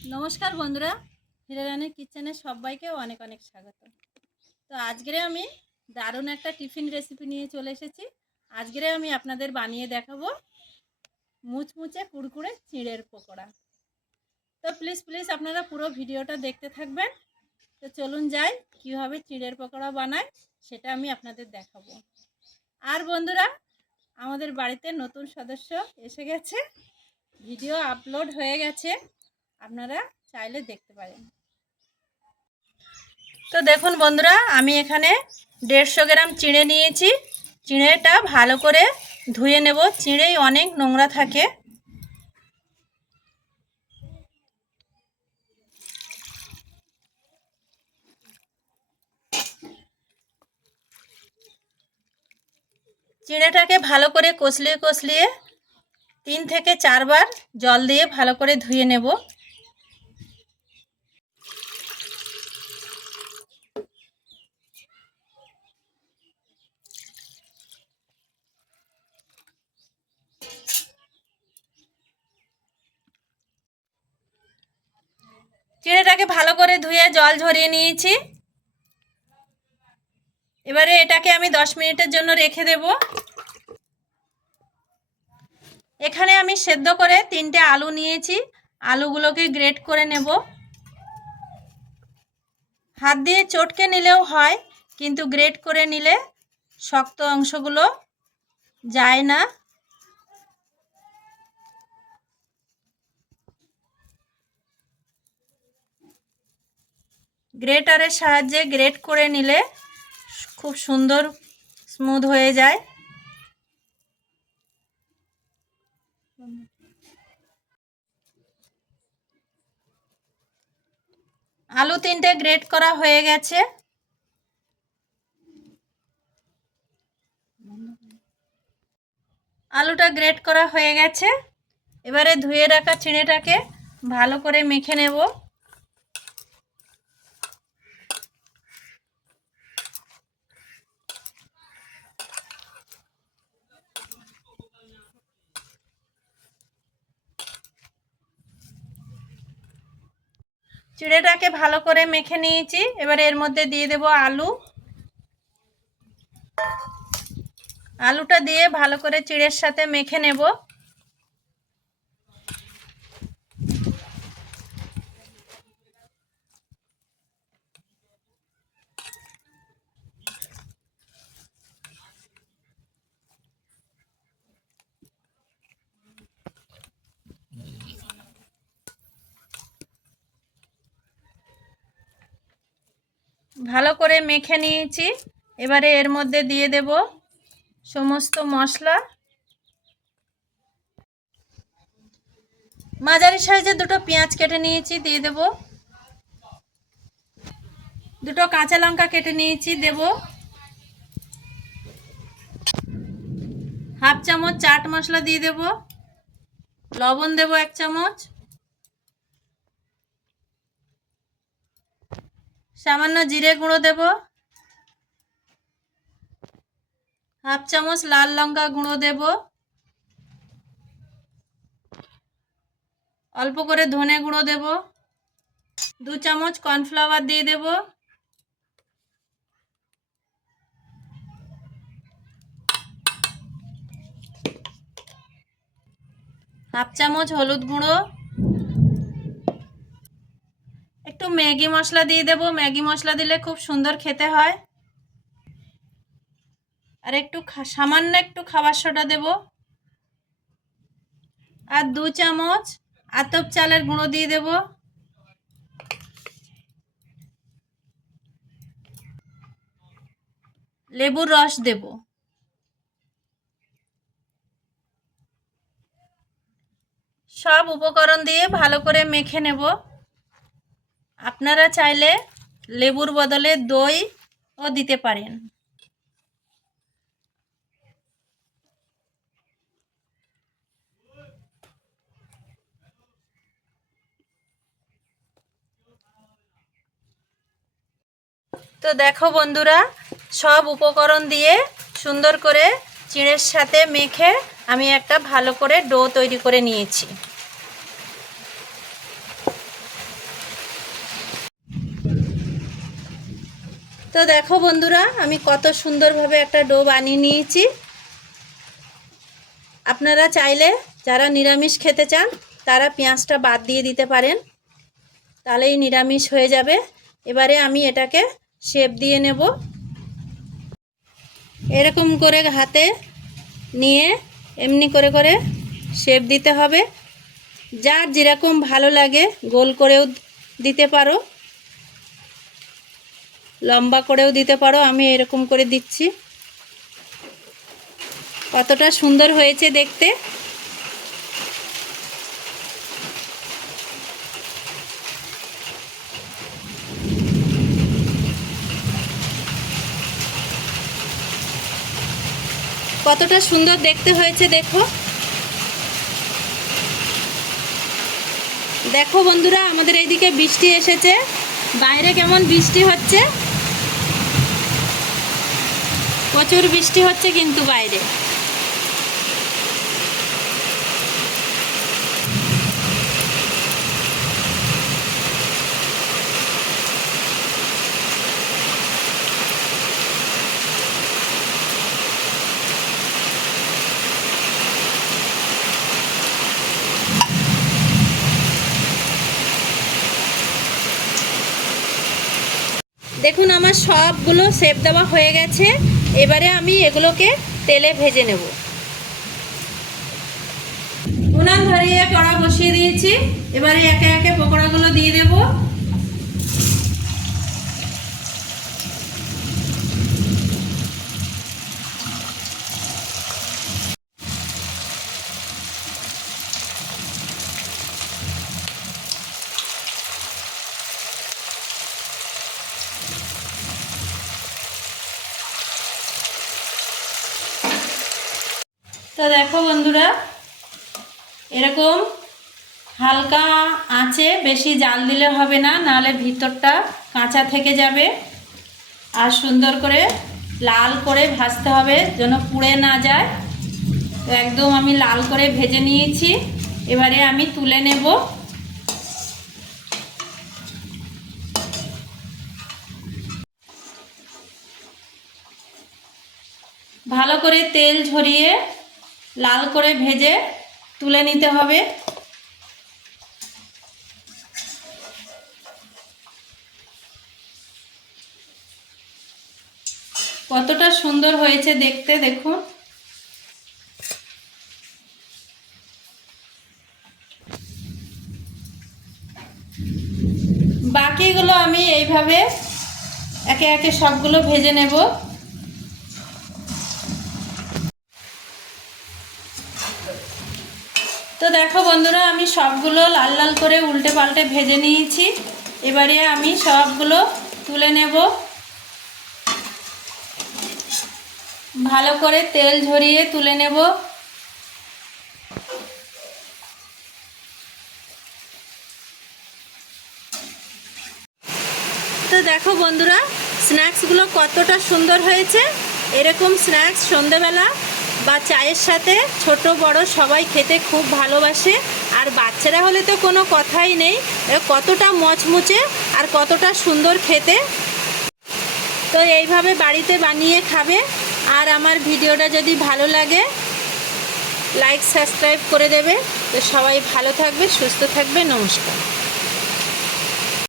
নমস্কার বন্ধুরা, হিরা রানীর কিচেনে সবাইকে অনেক অনেক স্বাগত। তো আজকে আমি দারুণ একটা টিফিন রেসিপি নিয়ে চলে এসেছি। আজকে আমি আপনাদের বানিয়ে দেখাবো মুচমুচে কুড়কুড়ে চিঁড়ের পকোড়া। তো প্লিজ আপনারা পুরো ভিডিওটা দেখতে থাকবেন। তো চলুন যাই কীভাবে চিঁড়ের পকোড়া বানায় সেটা আমি আপনাদের দেখাবো। আর বন্ধুরা, আমাদের বাড়িতে নতুন সদস্য এসে গেছে, ভিডিও আপলোড হয়ে গেছে, আপনারা চাইলে দেখতে পারেন। তো দেখুন বন্ধুরা, আমি এখানে 150 গ্রাম চিঁড়ে নিয়েছি। চিঁড়েটা ভালো করে ধুয়ে নেব, চিঁড়েই অনেক নোংরা থাকে। চিঁড়েটাকে ভালো করে কষলিয়ে 3 থেকে 4 বার জল দিয়ে ভালো করে ধুয়ে নেব। চিঁড়েটাকে ভালো করে ধুয়ে জল ঝরিয়ে নিয়েছি। এবারে এটাকে আমি 10 মিনিটের জন্য রেখে দেব। এখানে আমি সেদ্ধ করে 3টে আলু নিয়েছি, আলুগুলোকে গ্রেট করে নেব। হাত দিয়ে চটকে নিলেও হয়, কিন্তু গ্রেট করে নিলে শক্ত অংশগুলো যায় না। গ্রেটারের সাহায্যে গ্রেট করে নিলে খুব সুন্দর স্মুথ হয়ে যায়। আলু 3টে গ্রেট করা হয়ে গেছে। আলুটা গ্রেট করা হয়ে গেছে। এবারে ধুয়ে রাখা চিঁড়েটাকে ভালো করে মেখে নেব। চিঁড়েটাকে ভালো করে মেখে নিয়েছি। এবারে এর মধ্যে দিয়ে দেব আলু। আলুটা দিয়ে ভালো করে চিঁড়ের সাথে মেখে নেব। ভালো করে মেখে নিয়েছি। এবারে এর মধ্যে দিয়ে দেব সমস্ত মশলা। মাঝারি সাইজের 2টো পেঁয়াজ কেটে নিয়েছি, দিয়ে দেব। 2টো কাঁচা লঙ্কা কেটে নিয়েছি, দেব। হাফ চামচ চাট মশলা দিয়ে দেব। লবণ দেব 1 চামচ। সামান্য জিরে গুঁড়ো দেব। হাফ চামচ লাল লঙ্কা গুঁড়ো দেব। অল্প করে ধনে গুঁড়ো দেব। 2 চামচ কর্নফ্লাওয়ার দিয়ে দেব। হাফ চামচ হলুদ গুঁড়ো। একটু ম্যাগি মশলা দিয়ে দেব। ম্যাগি মশলা দিলে খুব সুন্দর খেতে হয়। আর একটু সামান্য একটু খাবার সোডা দেব। আর 2 চামচ আতপ চালের গুঁড়ো দিয়ে দেব। লেবুর রস দেব। সব উপকরণ দিয়ে ভালো করে মেখে নেব। আপনারা চাইলে লেবুর বদলে দইও দিতে পারেন। তো দেখো বন্ধুরা, সব উপকরণ দিয়ে সুন্দর করে চিঁড়ের সাথে মেখে আমি একটা ভালো করে ডো তৈরি করে নিয়েছি। তো দেখো বন্ধুরা, আমি কত সুন্দরভাবে একটা ডো বানিয়ে নিয়েছি। আপনারা চাইলে যারা নিরামিষ খেতে চান তারা পেঁয়াজটা বাদ দিয়ে দিতে পারেন, তাহলেই নিরামিষ হয়ে যাবে। এবারে আমি এটাকে শেপ দিয়ে নেব। এরকম করে হাতে নিয়ে এমনি করে করে শেপ দিতে হবে। যার যেরকম ভালো লাগে গোল করেও দিতে পারো, লম্বা করেও দিতে পারো। আমি এরকম করে দিচ্ছি। কতটা সুন্দর হয়েছে দেখতে। কতটা সুন্দর দেখতে হয়েছে দেখো। দেখো বন্ধুরা, আমাদের এইদিকে বৃষ্টি এসেছে। বাইরে কেমন বৃষ্টি হচ্ছে, প্রচুর বৃষ্টি হচ্ছে কিন্তু বাইরে। দেখুন আমার সবগুলো শেপ দেওয়া হয়ে গেছে। এবারে আমি এগুলোকে তেলে ভেজে নেব। উনান ধরিয়ে কড়া বসিয়ে দিয়েছি। এবারে একে একে পকোড়াগুলো দিয়ে দেব। তো দেখো বন্ধুরা, এরকম হালকা আঁচে, বেশি জাল দিলে হবে না, নাহলে ভিতরটা কাঁচা থেকে যাবে। আর সুন্দর করে লাল করে ভাজতে হবে যেন পুড়ে না যায়। তো একদম আমি লাল করে ভেজে নিয়েছি। এবারে আমি তুলে নেব। ভালো করে তেল ঝরিয়ে লাল করে ভেজে তুলে নিতে হবে। কতটা সুন্দর হয়েছে দেখতে দেখুন। বাকিগুলো আমি এইভাবে একে একে সবগুলো ভেজে নেব। তো দেখো বন্ধুরা, আমি সবগুলো লাল লাল করে উল্টে পাল্টে ভেজে নিয়েছি। এবারে আমি সবগুলো তুলে নেব। ভালো করে তেল ঝরিয়ে তুলে নেব। তো দেখো বন্ধুরা, স্ন্যাক্সগুলো কতটা সুন্দর হয়েছে। এরকম স্ন্যাক্স সন্ধেবেলা বা চায়ের সাথে ছোট বড় সবাই খেতে খুব ভালোবাসে। আর বাচ্চারা হলে তো কোনো কথাই নেই, কতটা মচমুচে আর কতটা সুন্দর খেতে। তো এইভাবে বাড়িতে বানিয়ে খাবে। আর আমার ভিডিওটা যদি ভালো লাগে লাইক সাবস্ক্রাইব করে দেবে। তো সবাই ভালো থাকবে, সুস্থ থাকবে। নমস্কার।